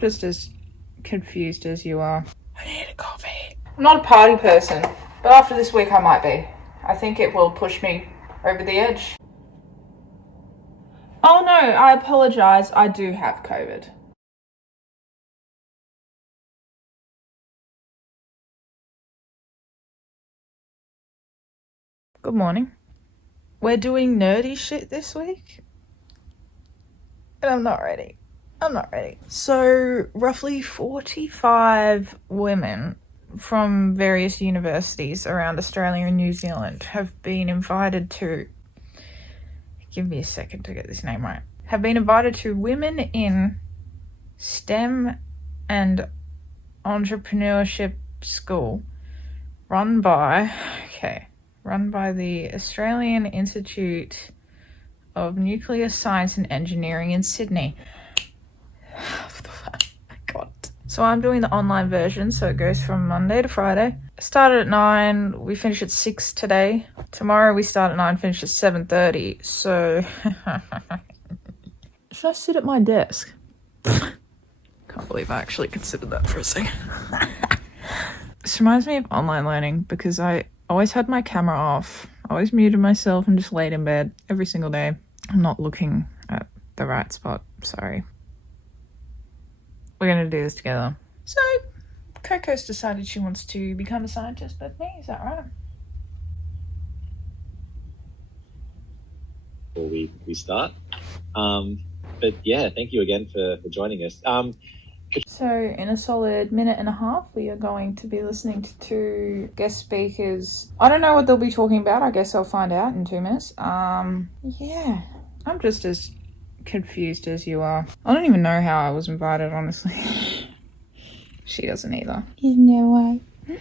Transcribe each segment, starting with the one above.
just as confused as you are. I need a coffee. I'm not a party person, but after this week I might be. I think it will push me over the edge. Oh no, I apologise. I do have COVID. Good morning. We're doing nerdy shit this week. And I'm not ready. So, roughly 45 women from various universities around Australia and New Zealand have been invited to... Give me a second to get this name right. Have been invited to Women in STEM and Entrepreneurship School run by the Australian Institute of Nuclear Science and Engineering in Sydney. God. So I'm doing the online version, so it goes from Monday to Friday. Started at 9, we finish at 6 today. Tomorrow we start at 9, finish at 7:30. So should I sit at my desk? Can't believe I actually considered that for a second. This reminds me of online learning because I always had my camera off, always muted myself and just laid in bed every single day. I'm not looking at the right spot, sorry. We're gonna do this together. So, Coco's decided she wants to become a scientist with me, is that right? Before we start. But yeah, thank you again for joining us. So in a solid minute and a half, we are going to be listening to 2 guest speakers. I don't know what they'll be talking about. I guess I'll find out in 2 minutes. Yeah, I'm just as confused as you are. I don't even know how I was invited, honestly. She doesn't either. There's no way.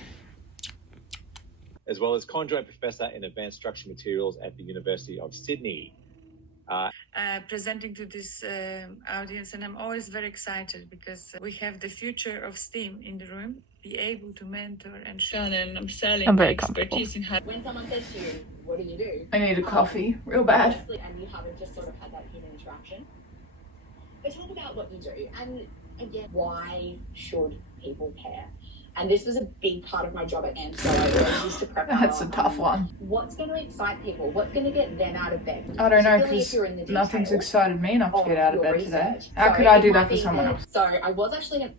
As well as conjoint professor in advanced structural materials at the University of Sydney. Presenting to this audience, and I'm always very excited because we have the future of STEAM in the room, be able to mentor and show, and I'm selling my expertise in how. When someone says to you, what do you do? I need a coffee, real bad. And you haven't just sort of had that human interaction. But talk about what you do, and again, why should people care? And this was a big part of my job at AINSE, so I always used to prep. That's a tough one. What's going to excite people? What's going to get them out of bed? I don't know, because nothing's excited me enough to get out of bed today. How could I do that for someone else? So I was actually...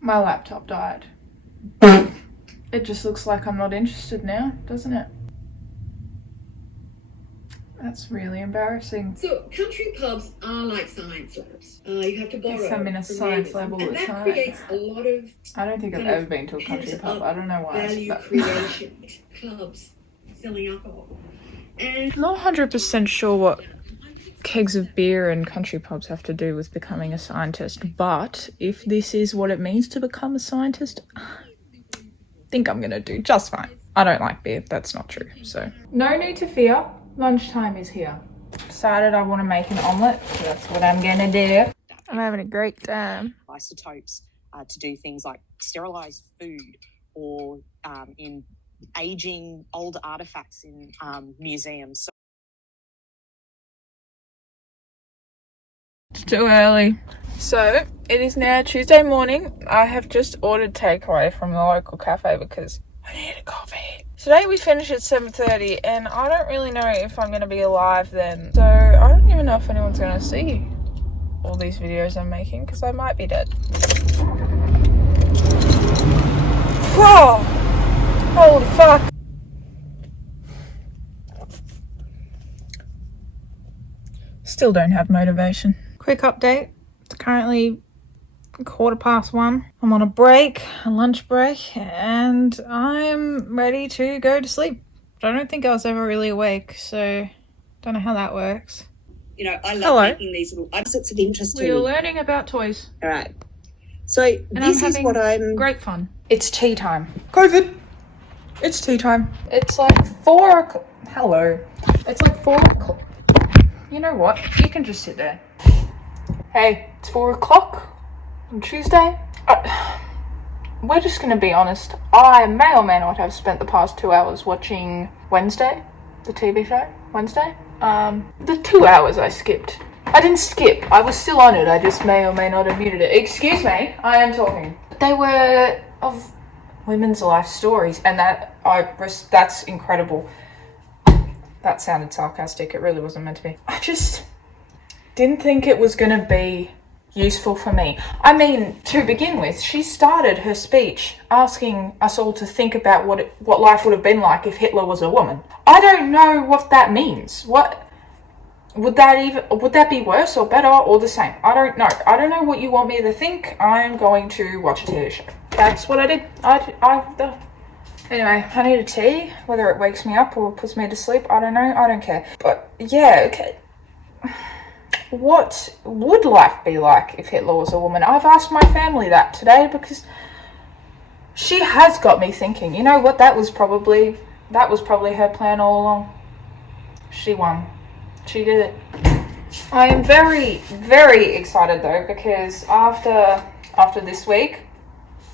My laptop died. It just looks like I'm not interested now, doesn't it? That's really embarrassing. So country pubs are like science labs. You have to borrow. Yes, I'm in a science lab all the time. And that creates a lot of... I don't think I've ever been to a country pub. I don't know why. Value creation. Clubs selling alcohol. And I'm not 100% sure what kegs of beer and country pubs have to do with becoming a scientist, but if this is what it means to become a scientist, I think I'm gonna do just fine. I don't like beer, that's not true, so. No need to fear. Lunchtime is here. Decided I want to make an omelette, so that's what I'm gonna do. I'm having a great time. Isotopes to do things like sterilize food or in aging old artifacts in museums. It's too early. So it is now Tuesday morning. I have just ordered takeaway from the local cafe because I need a coffee. Today we finish at 7:30 and I don't really know if I'm going to be alive then. So I don't even know if anyone's going to see all these videos I'm making because I might be dead. Whoa! Holy fuck. Still don't have motivation. Quick update. It's currently 1:15. I'm on a lunch break, and I'm ready to go to sleep. But I don't think I was ever really awake, so don't know how that works. You know, I love making these little sorts of interest. We are learning about toys. All right. So this is what I'm... Great fun. It's tea time. COVID. It's tea time. It's like 4 o'clock. Hello. It's like 4 o'clock. You know what? You can just sit there. Hey, it's 4 o'clock on Tuesday. We're just going to be honest. I may or may not have spent the past 2 hours watching Wednesday, the TV show, Wednesday. The 2 hours I skipped. I didn't skip. I was still on it. I just may or may not have muted it. Excuse me. I am talking. They were of women's life stories, and that's incredible. That sounded sarcastic. It really wasn't meant to be. I just didn't think it was going to be useful for me. I mean, to begin with, she started her speech asking us all to think about what life would have been like if Hitler was a woman. I don't know what that means. What would that be worse or better or the same? I don't know. I don't know what you want me to think. I'm going to watch a TV show. That's what I did. Anyway, I need a tea. Whether it wakes me up or puts me to sleep, I don't know. I don't care. But yeah, okay. What would life be like if Hitler was a woman? I've asked my family that today because she has got me thinking. You know what? That was probably her plan all along. She won. She did it. I am very, very excited though because after this week,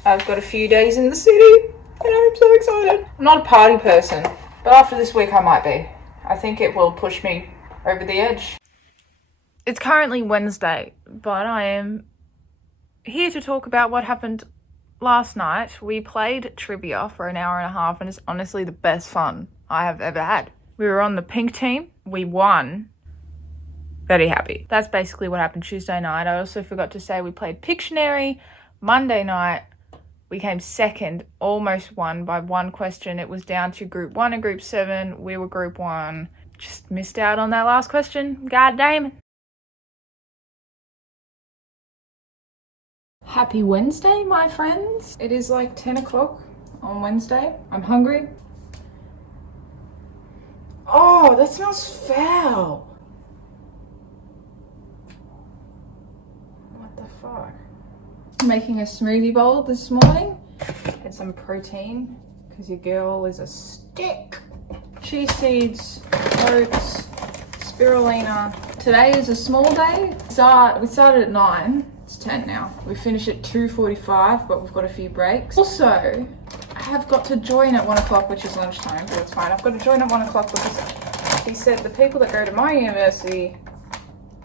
I've got a few days in the city and I'm so excited. I'm not a party person, but after this week I might be. I think it will push me over the edge. It's currently Wednesday, but I am here to talk about what happened last night. We played trivia for an hour and a half, and it's honestly the best fun I have ever had. We were on the pink team. We won. Very happy. That's basically what happened Tuesday night. I also forgot to say we played Pictionary. Monday night, we came second, almost won by one question. It was down to Group 1 and Group 7. We were Group 1. Just missed out on that last question. God damn it. Happy Wednesday, my friends. It is like 10 o'clock on Wednesday. I'm hungry. Oh, that smells foul. What the fuck? I'm making a smoothie bowl this morning. Had some protein because your girl is a stick. Chia seeds, oats, spirulina. Today is a small day. We started at 9. It's 10 now. We finish at 2:45, but we've got a few breaks. Also, I have got to join at 1 o'clock, which is lunchtime, but it's fine. I've got to join at 1 o'clock because he said the people that go to my university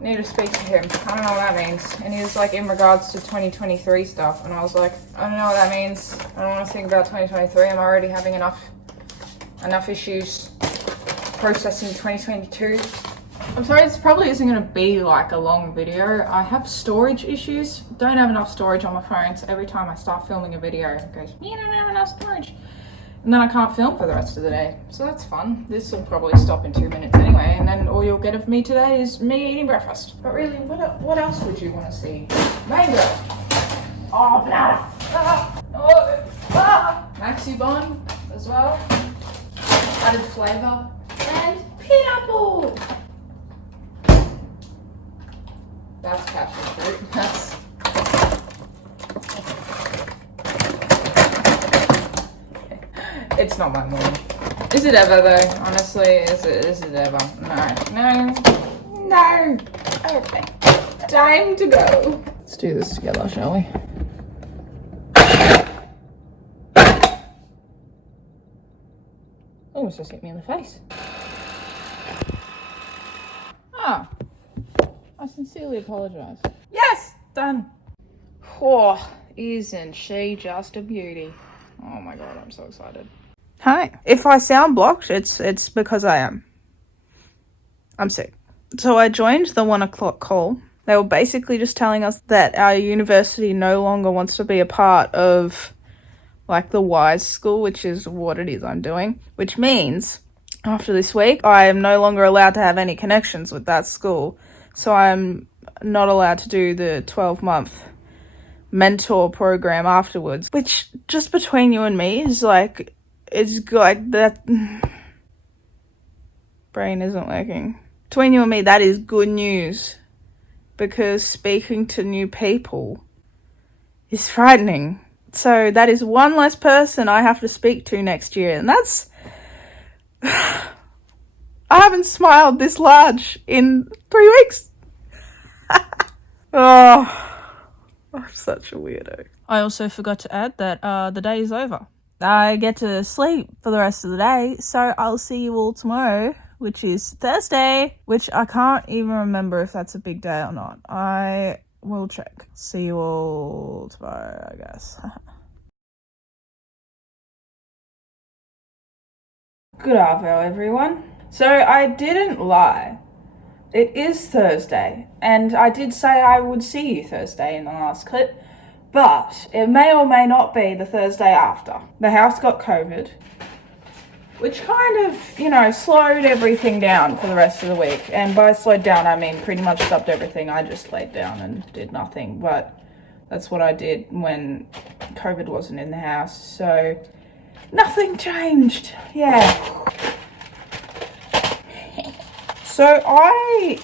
need to speak to him. I don't know what that means. And he was like, in regards to 2023 stuff. And I was like, I don't know what that means. I don't want to think about 2023. I'm already having enough issues processing 2022. I'm sorry, this probably isn't going to be like a long video. I have storage issues. Don't have enough storage on my phone, so every time I start filming a video, it goes, you don't have enough storage. And then I can't film for the rest of the day. So that's fun. This will probably stop in 2 minutes anyway, and then all you'll get of me today is me eating breakfast. But really, what else would you want to see? Mango. Oh, banana. Maxi Bon as well. Added flavour. And pineapple. That's passion fruit. That's... It's not my morning. Is it ever though? Honestly, is it ever? No. Okay. Time to go. Let's do this together, shall we? Oh, it's just hit me in the face. Ah. I sincerely apologise. Yes! Done. Oh, isn't she just a beauty? Oh my god, I'm so excited. Hi. If I sound blocked, it's because I am. I'm sick. So I joined the 1 o'clock call. They were basically just telling us that our university no longer wants to be a part of like the WISE school, which is what it is I'm doing. Which means after this week, I am no longer allowed to have any connections with that school. So I'm not allowed to do the 12-month mentor program afterwards, which just between you and me is like, it's like that. Brain isn't working. Between you and me, that is good news because speaking to new people is frightening. So that is one less person I have to speak to next year. And that's... I haven't smiled this large in 3 weeks. Oh, I'm such a weirdo. I also forgot to add that the day is over. I get to sleep for the rest of the day, so I'll see you all tomorrow which is Thursday, which I can't even remember if that's a big day or not. I will check. See you all tomorrow, I guess. Good arvo, everyone. So I didn't lie. It is Thursday, and I did say I would see you Thursday in the last clip, but it may or may not be the Thursday after. The house got COVID, which kind of, you know, slowed everything down for the rest of the week. And by slowed down, I mean pretty much stopped everything. I just laid down and did nothing, but that's what I did when COVID wasn't in the house. So nothing changed. Yeah. So I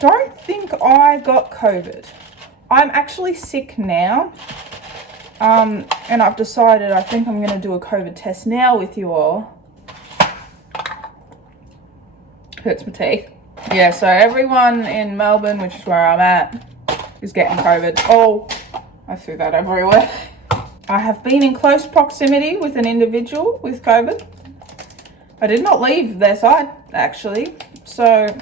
don't think I got COVID. I'm actually sick now. And I've decided I think I'm going to do a COVID test now with you all. Hurts my teeth. Yeah, so everyone in Melbourne, which is where I'm at, is getting COVID. Oh, I threw that everywhere. I have been in close proximity with an individual with COVID. I did not leave their side, actually. So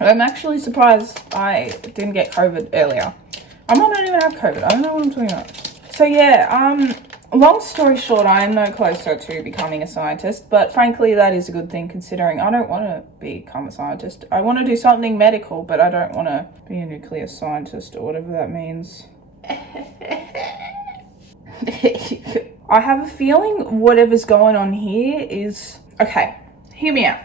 I'm actually surprised I didn't get COVID earlier. I might not even have COVID. I don't know what I'm talking about. So yeah, long story short, I am no closer to becoming a scientist, but frankly, that is a good thing considering I don't want to become a scientist. I want to do something medical, but I don't want to be a nuclear scientist or whatever that means. I have a feeling whatever's going on here is... Okay, hear me out.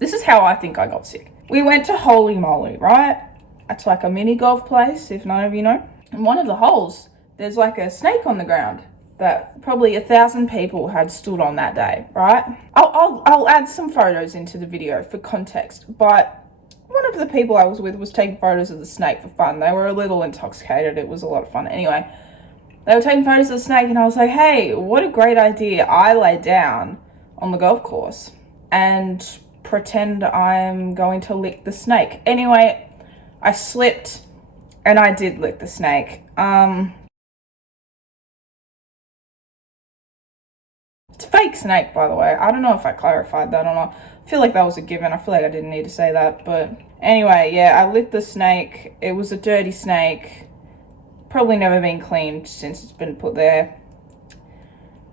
This is how I think I got sick. We went to Holy Moly, right? It's like a mini golf place, if none of you know. In one of the holes, there's like a snake on the ground that probably 1,000 people had stood on that day, right? I'll add some photos into the video for context, but one of the people I was with was taking photos of the snake for fun. They were a little intoxicated. It was a lot of fun. Anyway, they were taking photos of the snake and I was like, hey, what a great idea. I lay down on the golf course and pretend I'm going to lick the snake. Anyway, I slipped and I did lick the snake. It's a fake snake, by the way. I don't know if I clarified that or not. I feel like that was a given. I feel like I didn't need to say that. But anyway, yeah, I licked the snake. It was a dirty snake. Probably never been cleaned since it's been put there.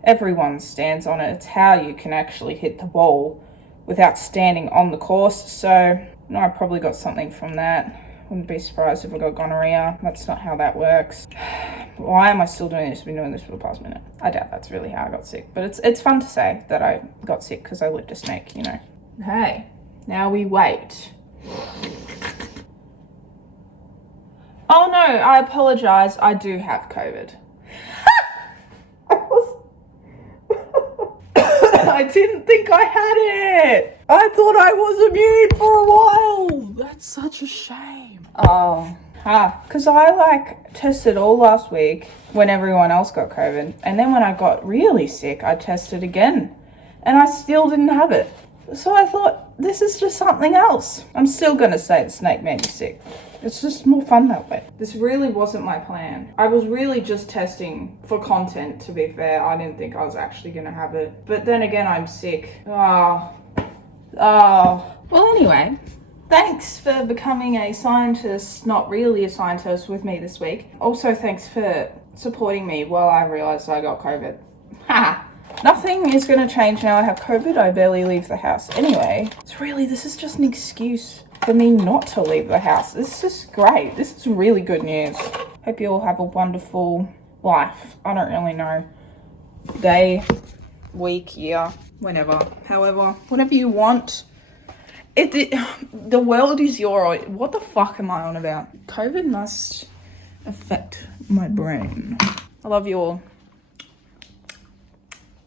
Everyone stands on it. It's how you can actually hit the ball without standing on the course. So, no, I probably got something from that. Wouldn't be surprised if I got gonorrhea. That's not how that works. Why am I still doing this? I've been doing this for the past minute. I doubt that's really how I got sick. But it's fun to say that I got sick because I licked a snake, you know. Okay, now we wait. Oh no, I apologize. I do have COVID. I didn't think I had it. I thought I was immune for a while. That's such a shame. Oh, because I tested all last week when everyone else got COVID. And then when I got really sick, I tested again and I still didn't have it. So I thought, this is just something else. I'm still going to say the snake made me sick. It's just more fun that way. This really wasn't my plan. I was really just testing for content, to be fair. I didn't think I was actually going to have it. But then again, I'm sick. Oh. Well, anyway, thanks for becoming a scientist, not really a scientist, with me this week. Also, thanks for supporting me while I realized I got COVID. Ha! Nothing is going to change now I have COVID. I barely leave the house. Anyway, this is just an excuse for me not to leave the house. This is great. This is really good news. Hope you all have a wonderful life. I don't really know. Day, week, year, whenever. However, whatever you want. The world is your... What the fuck am I on about? COVID must affect my brain. I love you all.